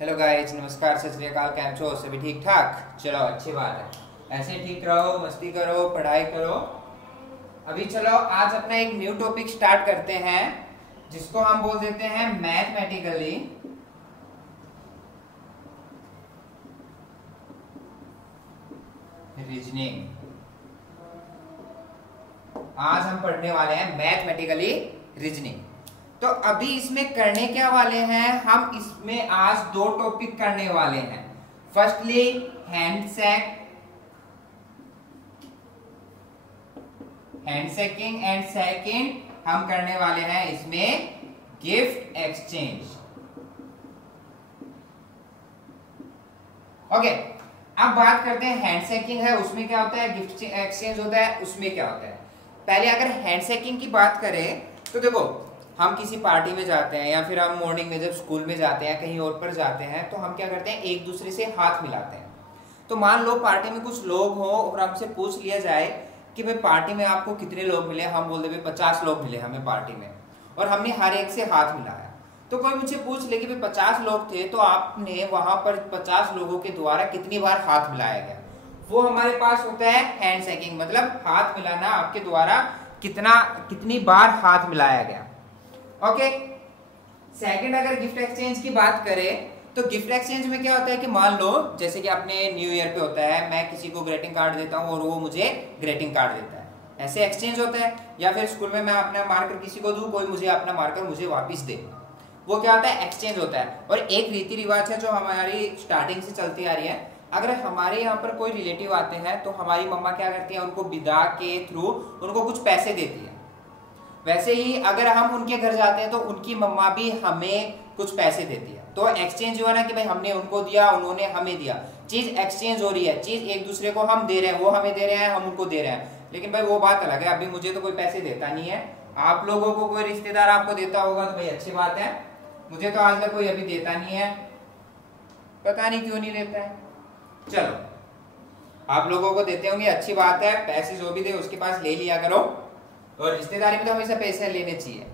Hello guys, नमस्कार, सत श्री अकाल। कैम छो? सभी ठीक ठाक? चलो अच्छी बात है, ऐसे ठीक रहो, मस्ती करो, पढ़ाई करो। अभी चलो आज अपना एक न्यू टॉपिक स्टार्ट करते हैं जिसको हम बोल देते हैं मैथमेटिकली रीजनिंग। आज हम पढ़ने वाले हैं मैथमेटिकली रीजनिंग। तो अभी इसमें करने क्या वाले हैं हम? इसमें आज दो टॉपिक करने वाले हैं। फर्स्टली हैंडशेकिंग एंड सेकंड हम करने वाले हैं इसमें गिफ्ट एक्सचेंज। ओके, अब बात करते हैं हैंडशेकिंग है उसमें क्या होता है, गिफ्ट एक्सचेंज होता है उसमें क्या होता है। पहले अगर हैंडशेकिंग की बात करें तो देखो, हम किसी पार्टी में जाते हैं या फिर हम मॉर्निंग में जब स्कूल में जाते हैं, कहीं और पर जाते हैं, तो हम क्या करते हैं, एक दूसरे से हाथ मिलाते हैं। तो मान लो पार्टी में कुछ लोग हों और हमसे पूछ लिया जाए कि भाई पार्टी में आपको कितने लोग मिले, हम बोल दे भाई 50 लोग मिले हमें पार्टी में, और हमने हर एक से हाथ मिलाया। तो कोई मुझे पूछ ले कि भाई 50 लोग थे तो आपने वहां पर 50 लोगों के द्वारा कितनी बार हाथ मिलाया गया, वो हमारे पास होता है हैंडशेकिंग। मतलब हाथ मिलाना, आपके द्वारा कितनी बार हाथ मिलाया गया। ओके, सेकंड अगर गिफ्ट एक्सचेंज की बात करें तो गिफ्ट एक्सचेंज में क्या होता है कि मान लो जैसे कि अपने न्यू ईयर पे होता है, मैं किसी को ग्रीटिंग कार्ड देता हूं और वो मुझे ग्रीटिंग कार्ड देता है, ऐसे एक्सचेंज होता है। या फिर स्कूल में मैं अपना मार्कर किसी को दूं, कोई मुझे अपना मार्कर मुझे वापस दे, वो क्या होता है, एक्सचेंज होता है। और एक रीति रिवाज है जो हमारी स्टार्टिंग से चलती आ रही है। अगर हमारे यहाँ पर कोई रिलेटिव आते हैं तो हमारी मम्मा क्या करती है, उनको विदा के थ्रू उनको कुछ पैसे देती है। वैसे ही अगर हम उनके घर जाते हैं तो उनकी मम्मा भी हमें कुछ पैसे देती है। तो एक्सचेंज हुआ ना कि भाई हमने उनको दिया, उन्होंने हमें दिया, चीज एक्सचेंज हो रही है, चीज एक दूसरे को हम दे रहे हैं, वो हमें दे रहे हैं, हम उनको दे रहे हैं। लेकिन भाई वो बात अलग है, अभी मुझे तो कोई पैसे देता नहीं है, आप लोगों को कोई रिश्तेदार आपको देता होगा तो भाई अच्छी बात है, मुझे तो आज तक कोई अभी देता नहीं है, पता नहीं क्यों नहीं देता है। चलो, आप लोगों को देते होंगे, अच्छी बात है, पैसे जो भी दे उसके पास ले लिया करो, और रिश्तेदारी में तो हमेशा पैसे लेने चाहिए।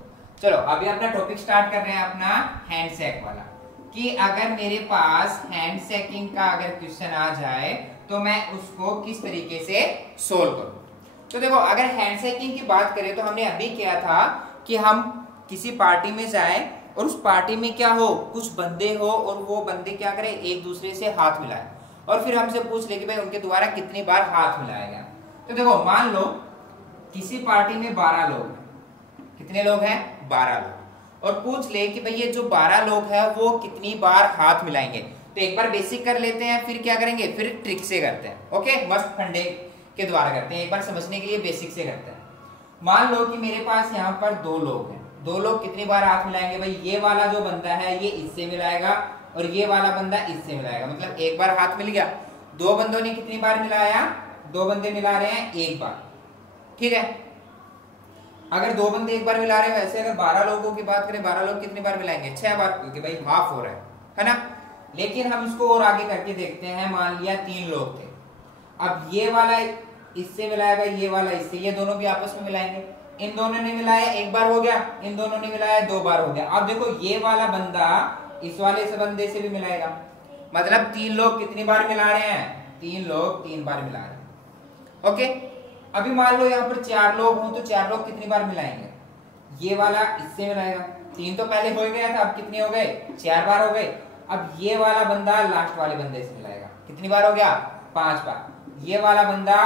चलो अभी अपना टॉपिक स्टार्ट कर रहे हैं अपना हैंडशेक वाला, कि अगर मेरे पास हैंडशेकिंग का अगर क्वेश्चन आ जाए तो मैं उसको किस तरीके से सोल्व करूं। तो देखो, अगर हैंडशेकिंग की बात करें तो हमने अभी किया था कि हम किसी पार्टी में जाए और उस पार्टी में क्या हो, कुछ बंदे हो और वो बंदे क्या करें, एक दूसरे से हाथ मिलाए और फिर हमसे पूछ ले कि भाई उनके द्वारा कितनी बार हाथ मिलाया गया। तो देखो, मान लो किसी पार्टी में 12 लोग हैं, कितने लोग हैं, 12 लोग, और पूछ ले कि भाई ये जो 12 लोग हैं वो कितनी बार हाथ मिलाएंगे। तो एक बार बेसिक कर लेते हैं, फिर क्या करेंगे, फिर ट्रिक से करते हैं। ओके, मस्त फंडे के द्वारा करते हैं, एक बार समझने के लिए बेसिक से करते हैं। मान लो कि मेरे पास यहाँ पर 2 लोग हैं, 2 लोग कितनी बार हाथ मिलाएंगे, भाई ये वाला जो बंदा है ये इससे मिलाएगा और ये वाला बंदा इससे मिलाएगा, मतलब एक बार हाथ मिल गया। 2 बंदों ने कितनी बार मिलाया, 2 बंदे मिला रहे हैं एक बार, ठीक है। अगर 2 बंदे एक बार मिला रहे हैं, वैसे अगर 12 लोगों की बात करें, 12 लोग कितनी बार मिलाएंगे, 6 बार, क्योंकि भाई हाफ हो रहा है ना। लेकिन हम इसको और आगे करके देखते हैं। मान लिया 3 लोग थे, अब ये वाला इससे मिलाएगा, ये वाला इससे, ये दोनों भी आपस में मिलाएंगे। इन दोनों ने मिलाया, एक बार हो गया, इन दोनों ने मिलाया 2 बार हो गया। अब देखो, ये वाला बंदा इस वाले से बंदे से भी मिलाएगा, मतलब 3 लोग कितनी बार मिला रहे हैं, 3 लोग 3 बार मिला रहे हैं। ओके, अभी मान लो यहाँ पर 4 लोग हों तो 4 लोग कितनी बार मिलाएंगे, ये वाला इससे मिलाएगा, 3 तो पहले हो गया था, अब कितने हो गए, 4 बार हो गए। अब ये वाला बंदा लास्ट वाले बंदे से मिलाएगा, कितनी बार हो गया, 5 बार। ये वाला बंदा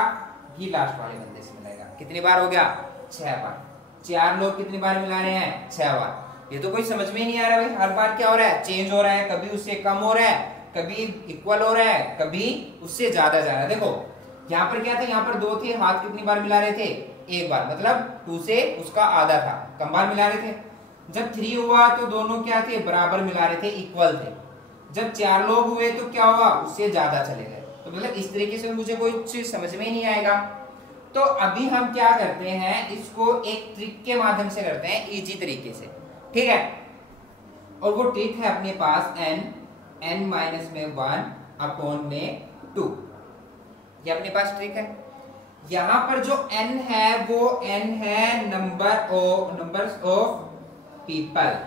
भी लास्ट वाले बंदे से मिलाएगा, कितनी बार हो गया, 6 बार। 4 लोग कितनी बार मिला रहे हैं, 6 बार। ये तो कोई समझ में नहीं आ रहा भाई, हर बार क्या हो रहा है, चेंज हो रहा है, कभी उससे कम हो रहा है, कभी इक्वल हो रहा है, कभी उससे ज्यादा जा रहा है। देखो यहाँ पर क्या था, यहाँ पर 2 थे, हाथ कितनी बार मिला रहे थे, एक बार, मतलब 2 से उसका आधा था, कम बार मिला रहे थे। जब 3 हुआ तो दोनों क्या थे, बराबर मिला रहे थे, इक्वल थे। जब 4 लोग हुए तो क्या हुआ, उससे ज्यादा चले गए। तो मतलब इस तरीके से मुझे कोई चीज समझ में ही नहीं आएगा। तो अभी हम क्या करते हैं, इसको एक ट्रिक के माध्यम से करते हैं, इजी तरीके से, ठीक है। और वो ट्रिक है अपने पास n माइनस में 1 अपॉन में 2, ये अपने पास ट्रिक है। यहां पर जो n है वो n है नंबर्स ऑफ पीपल,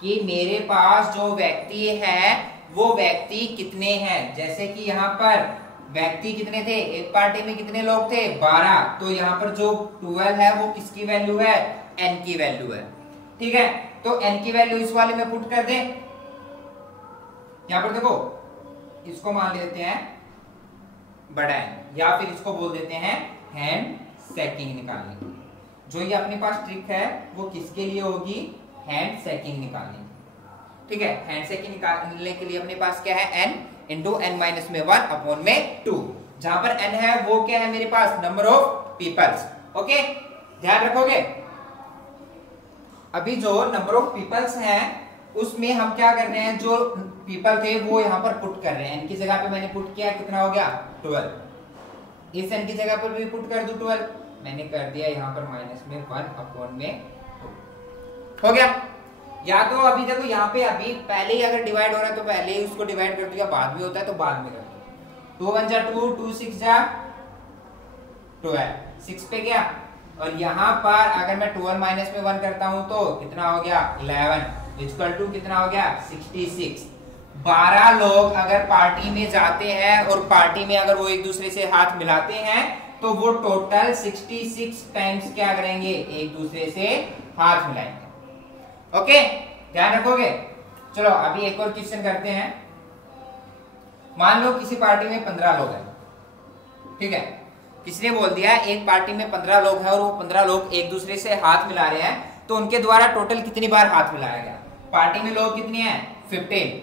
कि मेरे पास जो व्यक्ति है वो व्यक्ति कितने हैं। जैसे कि यहाँ पर व्यक्ति कितने थे, एक पार्टी में कितने लोग थे, 12। तो यहाँ पर जो 12 है वो किसकी वैल्यू है, n की वैल्यू है। ठीक है, तो n की वैल्यू इस वाले में पुट कर दें। यहाँ पर देखो, इसको मान लेते हैं बड़ा n, या फिर इसको बोल देते हैं हैंड सेकिंग निकालने के लिए। जो ये अपने पास ट्रिक है वो किसके लिए होगी, हैंड सेकिंग निकालने। ठीक है, हैंड सेकिंग निकालने के लिए अपने पास क्या है, n इंटू n माइनस में 1 अपॉन में 2। जहां पर n है वो क्या है मेरे पास, नंबर ऑफ पीपल्स। ओके, ध्यान रखोगे। अभी जो नंबर ऑफ पीपल्स हैं उसमें हम क्या कर रहे हैं, जो पीपल थे वो यहाँ पर पुट कर रहे हैं। n की जगह पे मैंने पुट किया, कितना हो गया 12। इस n की जगह पर भी पुट कर दूं 12, मैंने कर दिया यहाँ पर माइनस में 1 अपॉन में 2 हो गया। या तो अभी देखो यहाँ पे अभी पहले ही अगर डिवाइड हो रहा है तो पहले ही उसको डिवाइड कर दिया, बाद में होता है तो बाद में कर दो। 2 1 जा 2, 2 6 जा 12, 6 पे गया। और यहाँ पर अगर मैं 12 माइनस में 1 करता हूं तो कितना हो गया 11 इक्वल टू कितना हो गया 66। 12 लोग अगर पार्टी में जाते हैं और पार्टी में अगर वो एक दूसरे से हाथ मिलाते हैं तो वो टोटल 66 टाइम्स क्या करेंगे, एक दूसरे से हाथ मिलाएंगे। ओके, ध्यान रखोगे। चलो अभी एक और क्वेश्चन करते हैं। मान लो किसी पार्टी में 15 लोग हैं। ठीक है, किसी ने बोल दिया एक पार्टी में 15 लोग हैं और वो 15 लोग एक दूसरे से हाथ मिला रहे हैं, तो उनके द्वारा टोटल कितनी बार हाथ मिलाया गया। पार्टी में लोग कितने हैं, 15।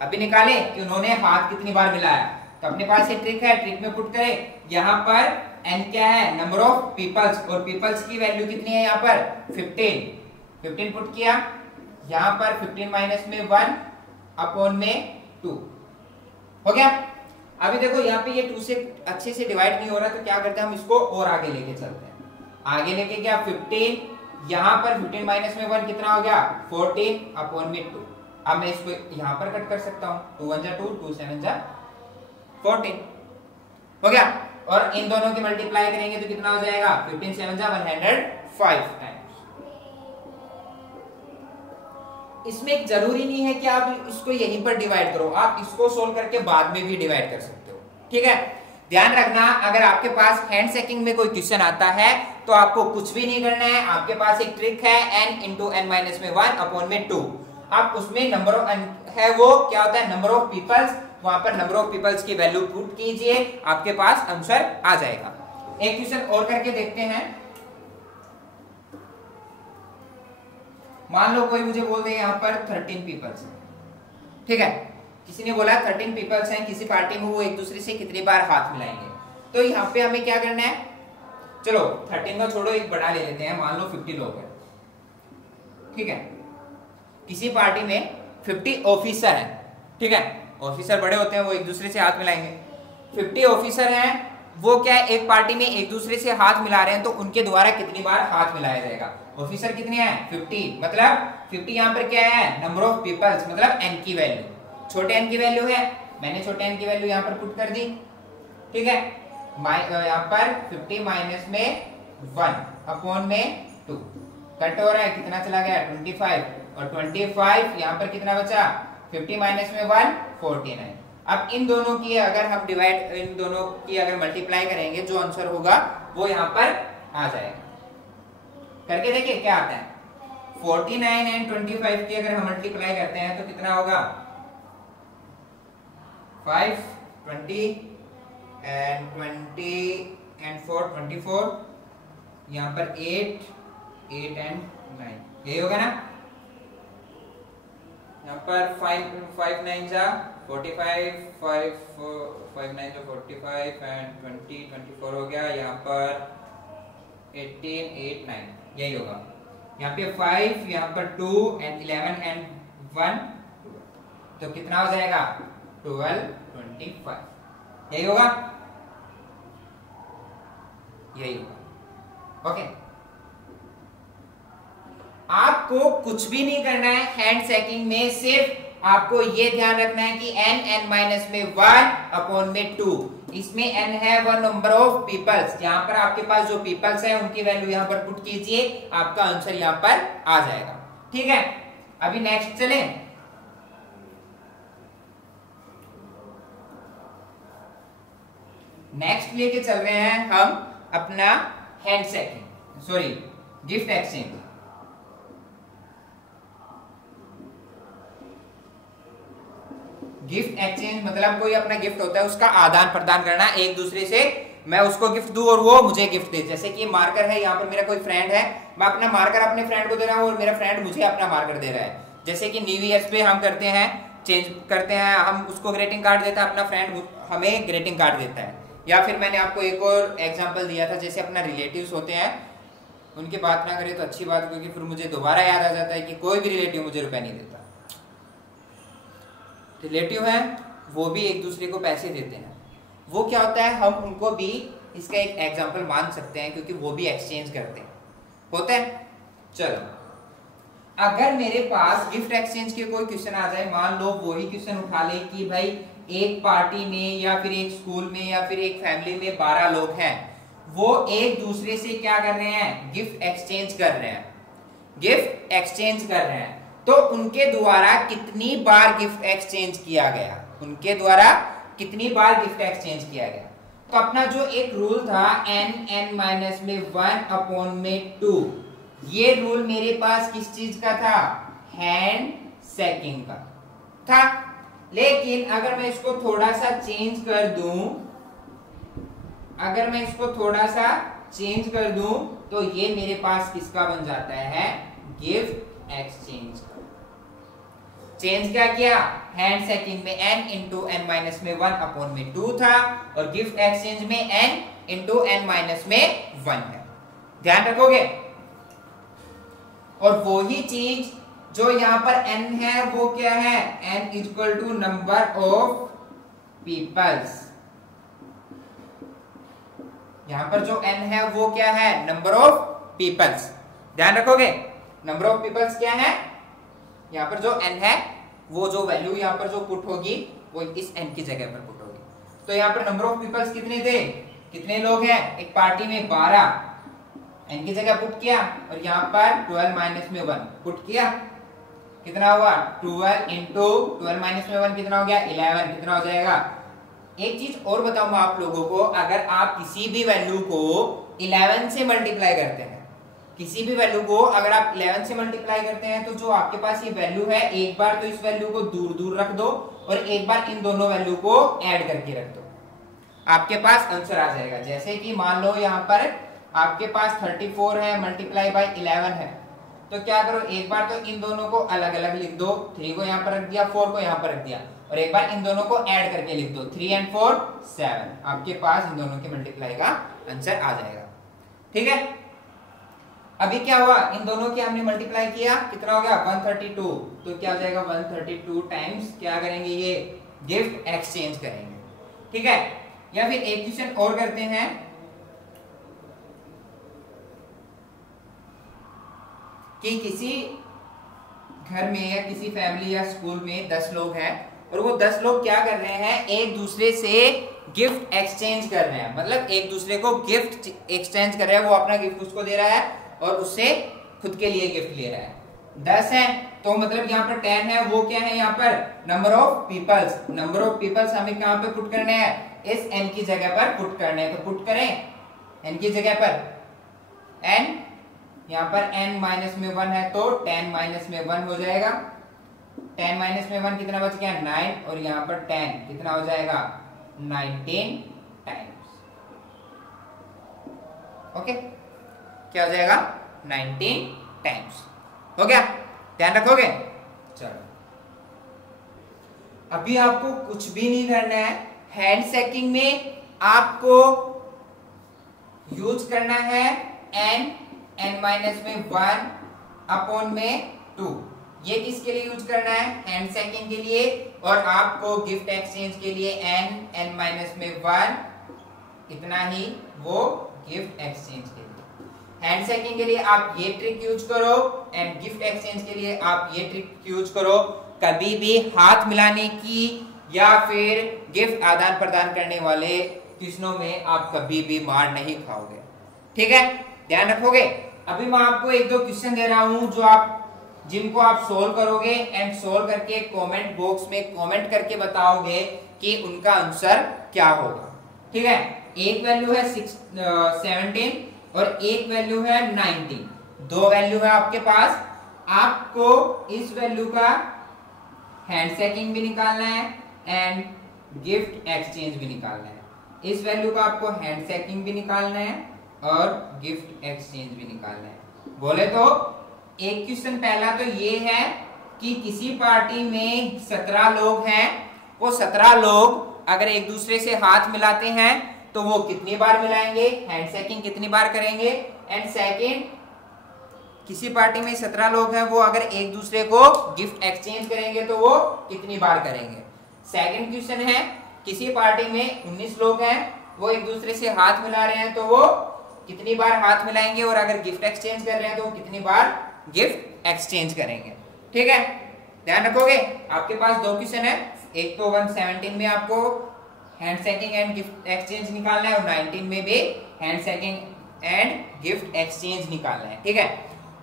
अभी निकाले कि उन्होंने हाथ कितनी बार मिलाया। तो अपने पास एक ट्रिक है, ट्रिक में पुट करें। यहाँ पर n क्या है, नंबर ऑफ पीपल्स, और पीपल्स की वैल्यू कितनी है यहाँ पर 15 पुट किया। यहाँ पर 15 माइनस में 1 अपॉन में 2 हो गया। अभी देखो यहाँ पे ये 2 से अच्छे से डिवाइड नहीं हो रहा, तो क्या करते हैं हम इसको और आगे लेके चलते हैं। आगे लेके क्या 15, यहाँ पर 15 माइनस में 1 कितना हो गया 14 अपॉन में 2। अब मैं इसको यहाँ पर कट कर सकता हूँ, 2 1 जा 2, 2 7 जा 14 हो गया। और इन दोनों की मल्टीप्लाई करेंगे तो कितना हो जाएगा 15 7 जा 105 टाइम्स। इसमें एक जरूरी नहीं है कि आप इसको यहीं पर डिवाइड करो, आप इसको सोल्व करके बाद में भी डिवाइड कर सकते हो। ठीक है, ध्यान रखना अगर आपके पास हैंड सेकिंग में कोई क्वेश्चन आता है तो आपको कुछ भी नहीं करना है। आपके पास एक ट्रिक है n इंटू n माइनस में 1 अपॉन में 2। आप उसमें नंबर ऑफ है वो क्या होता है, नंबर ऑफ पीपल्स, वहां पर नंबर ऑफ पीपल्स की वैल्यू पुट कीजिए, आपके पास आंसर आ जाएगा। एक क्वेश्चन और करके देखते हैं। मान लो कोई मुझे बोल दे यहाँ पर 13 पीपल्स हैं। ठीक है, किसी ने बोला 13 पीपल्स हैं किसी पार्टी में, वो एक दूसरे से कितनी बार हाथ मिलाएंगे। तो यहाँ पे हमें क्या करना है, चलो 13 को छोड़ो, एक बड़ा ले लेते हैं। मान लो 50 लोग हैं। ठीक है, किसी पार्टी में 50 ऑफिसर हैं। ठीक है, ऑफिसर बड़े होते हैं, वो एक दूसरे से हाथ मिलाएंगे। 50 ऑफिसर हैं, वो क्या है एक पार्टी में एक दूसरे से हाथ मिला रहे हैं, तो उनके द्वारा कितनी बार हाथ मिलाया जाएगा। ऑफिसर कितने हैं 50, मतलब 50 यहाँ पर क्या है नंबर ऑफ पीपल्स, मतलब n की वैल्यू, छोटे n की वैल्यू है, मैंने छोटे n की वैल्यू यहाँ पर पुट कर दी। ठीक है, यहाँ पर 50 माइनस में 1 अपॉन में 2 कट हो रहा है, कितना चला गया 25, और 25 यहाँ पर कितना बचा 50 माइनस में 1 49। अब इन दोनों की अगर हम डिवाइड, इन दोनों की अगर मल्टीप्लाई करेंगे, जो आंसर होगा वो यहाँ पर आ जाएगा। करके देखिए क्या आता है। 49 एंड 25 की अगर हम मल्टीप्लाई करते हैं तो कितना होगा 5 20 एंड 20 एंड 4 24, यहाँ पर 8 एंड 9, यही होगा ना। यहाँ पर 5 9 जा 45, 5 9 जा 45 एंड 20 24 हो गया। यहाँ पर 18 8 9, यही होगा। यहाँ पे 5, यहाँ पर 2 एंड 11 एंड 1, तो कितना हो जाएगा 12 25, यही होगा, यही होगा। ओके, आपको कुछ भी नहीं करना है हैंड सेकिंग में, सिर्फ आपको ये ध्यान रखना है कि n माइनस में 1 अपॉन में 2, इसमें n है वो नंबर ऑफ पीपल्स। यहाँ पर आपके पास जो पीपल्स है उनकी वैल्यू यहाँ पर पुट कीजिए, आपका आंसर यहाँ पर आ जाएगा। ठीक है, अभी नेक्स्ट चलें। नेक्स्ट लेके चल रहे हैं हम अपना गिफ्ट एक्सचेंज। गिफ्ट एक्सचेंज मतलब कोई अपना गिफ्ट होता है, उसका आदान प्रदान करना एक दूसरे से। मैं उसको गिफ्ट दूं और वो मुझे गिफ्ट दे। जैसे कि मार्कर है, यहाँ पर मेरा कोई फ्रेंड है, मैं अपना मार्कर अपने फ्रेंड को दे रहा हूँ और मेरा फ्रेंड मुझे अपना मार्कर दे रहा है। जैसे कि न्यू ईयर पे हम करते हैं, चेंज करते हैं, हम उसको ग्रीटिंग कार्ड देता है, अपना फ्रेंड हमें ग्रीटिंग कार्ड देता है। या फिर मैंने आपको एक और एग्जांपल दिया था, जैसे अपना रिलेटिव्स होते हैं, उनकी बात ना करें तो अच्छी बात, क्योंकि फिर मुझे दोबारा याद आ जाता है कि कोई भी रिलेटिव मुझे रुपया नहीं देता। रिलेटिव है वो भी एक दूसरे को पैसे देते हैं। वो क्या होता है, हम उनको भी इसका एक एग्जांपल मान सकते हैं, क्योंकि वो भी एक्सचेंज करते हैं, होता है। चलो, अगर मेरे पास गिफ्ट एक्सचेंज के कोई क्वेश्चन आ जाए, मान लो वही क्वेश्चन उठा ले कि भाई एक पार्टी में या फिर एक स्कूल में या फिर एक फैमिली में 12 लोग हैं, वो एक दूसरे से क्या कर रहे हैं, गिफ्ट एक्सचेंज कर रहे हैं, गिफ्ट एक्सचेंज कर रहे हैं। तो उनके द्वारा कितनी बार गिफ्ट एक्सचेंज किया गया, उनके द्वारा कितनी बार गिफ्ट एक्सचेंज किया गया। तो अपना जो एक रूल था n माइनस में 1 अपॉन में 2, ये रूल मेरे पास किस चीज का था, हैंड शेकिंग का था। लेकिन अगर मैं इसको थोड़ा सा चेंज कर दूं, अगर मैं इसको थोड़ा सा चेंज कर दूं, तो ये मेरे पास किसका बन जाता है, गिफ्ट एक्सचेंज का। चेंज क्या किया, हैंड शेकिंग में n इंटू n माइनस में 1 अपॉन में 2 था, और गिफ्ट एक्सचेंज में n इंटू n माइनस में 1 है। ध्यान रखोगे। और वो ही चीज जो यहां पर n है वो क्या है, n equal to number of peoples. यहां पर जो n है वो क्या है, नंबर ऑफ पीपल्स। ध्यान रखोगे, नंबर ऑफ पीपल्स क्या है, यहां पर जो n है वो जो वैल्यू यहां पर जो पुट होगी वो इस n की जगह पर पुट होगी। तो यहां पर नंबर ऑफ पीपल्स कितने थे, कितने लोग हैं, एक पार्टी में 12, n की जगह पुट किया, और यहां पर 12 माइनस में 1 पुट किया, कितना हुआ 12 इंटू 12 माइनस में 1 कितना हो गया 11, कितना हो जाएगा। एक चीज और बताऊंगा आप लोगों को, अगर आप किसी भी वैल्यू को 11 से मल्टीप्लाई करते हैं, किसी भी वैल्यू को अगर आप 11 से मल्टीप्लाई करते हैं, तो जो आपके पास ये वैल्यू है, एक बार तो इस वैल्यू को दूर दूर रख दो और एक बार इन दोनों वैल्यू को ऐड करके रख दो, आपके पास आंसर आ जाएगा। जैसे कि मान लो यहाँ पर आपके पास 34 है मल्टीप्लाई बाय 11 है, तो क्या करो, एक बार तो इन दोनों को अलग अलग लिख दो, 3 को यहाँ पर रख दिया, 4 को यहाँ पर रख दिया, और एक बार इन दोनों को ऐड करके लिख दो, 3 and 4 7, आपके पास इन दोनों के मल्टीप्लाई का आंसर आ जाएगा। ठीक है, अभी क्या हुआ, इन दोनों के हमने मल्टीप्लाई किया, कितना हो गया 132, तो क्या हो जाएगा 132 टाइम्स क्या करेंगे, ये गिफ्ट एक्सचेंज करेंगे। ठीक है, या फिर एक क्वेश्चन और करते हैं कि किसी घर में या किसी फैमिली या स्कूल में 10 लोग हैं, और वो 10 लोग क्या कर रहे हैं, एक दूसरे से गिफ्ट एक्सचेंज कर रहे हैं, मतलब एक दूसरे को गिफ्ट एक्सचेंज कर रहे हैं, वो अपना गिफ्ट उसको दे रहा है और उससे खुद के लिए गिफ्ट ले रहा है। 10 है तो मतलब यहाँ पर 10 है, वो क्या है यहाँ पर number of peoples. Number of peoples हमें कहाँ पे पुट करने हैं, इस n की जगह पर पुट करने हैं, तो पुट करें n की जगह पर n, यहाँ पर n माइनस में 1 है तो 10 माइनस में 1 हो जाएगा, 10 माइनस में 1 कितना बच गया 9, और यहाँ पर 10 कितना हो जाएगा 19 टाइम्स। ओके, क्या हो जाएगा 19 टाइम्स, हो गया, ध्यान रखोगे। चलो, अभी आपको कुछ भी नहीं करना है, हैंड शेकिंग में आपको यूज करना है n माइनस में 1 अपॉन में 2। ये किसके लिए यूज करना है, हैंड शेकिंग के लिए, और आपको गिफ्ट एक्सचेंज के लिए n माइनस में 1 इतना ही, वो गिफ्ट एक्सचेंज के लिए। हैंड शेकिंग के लिए आप ये ट्रिक यूज करो, एंड गिफ्ट एक्सचेंज के लिए आप ये ट्रिक यूज करो। कभी भी हाथ मिलाने की या फिर गिफ्ट आदान प्रदान करने वाले क्वेश्चनों में आप कभी भी मार नहीं खाओगे। ठीक है, ध्यान रखोगे। अभी मैं आपको एक दो क्वेश्चन दे रहा हूं जो आप जिनको आप सोल्व करोगे एंड सोल्व करके कमेंट बॉक्स में कमेंट करके बताओगे कि उनका आंसर क्या होगा। ठीक है, एक वैल्यू है 17 और एक वैल्यू है 19, दो वैल्यू है आपके पास। आपको इस वैल्यू का हैंडशेकिंग भी निकालना है एंड गिफ्ट एक्सचेंज भी निकालना है। इस वैल्यू का आपको हैंडशेकिंग भी निकालना है और गिफ्ट एक्सचेंज भी निकालना है। बोले तो एक क्वेश्चन पहला तो ये है कि किसी पार्टी में 17 लोग हैं, वो 17 लोग अगर एक दूसरे से हाथ मिलाते हैं तो वो कितनी बार मिलाएंगे, हैंडशेकिंग कितनी बार करेंगे। एंड सेकंड, किसी पार्टी में 17 लोग हैं, वो अगर एक दूसरे को गिफ्ट एक्सचेंज करेंगे तो वो कितनी बार करेंगे। सेकंड क्वेश्चन है, किसी पार्टी में 19 लोग हैं, वो एक दूसरे से हाथ मिला रहे हैं तो वो कितनी बार हाथ मिलाएंगे, और अगर गिफ्ट एक्सचेंज कर रहे हैं तो वो कितनी बार गिफ्ट एक्सचेंज करेंगे। ठीक है, ध्यान रखोगे। आपके पास दो क्वेश्चन है, एक तो 117 में आपको हैंडशेकिंग एंड गिफ्ट एक्सचेंज निकालना है और 19 में भी हैंडशेकिंग एंड गिफ्ट एक्सचेंज निकालना है। ठीक है,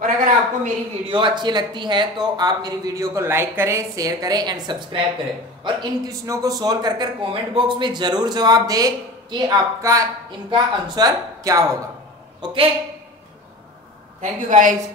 और अगर आपको मेरी वीडियो अच्छी लगती है तो आप मेरी वीडियो को लाइक करें, शेयर करें एंड सब्सक्राइब करें, और इन क्वेश्चनों को सोल्व कर कमेंट बॉक्स में जरूर जवाब दें कि आपका इनका आंसर क्या होगा। Okay, thank you guys.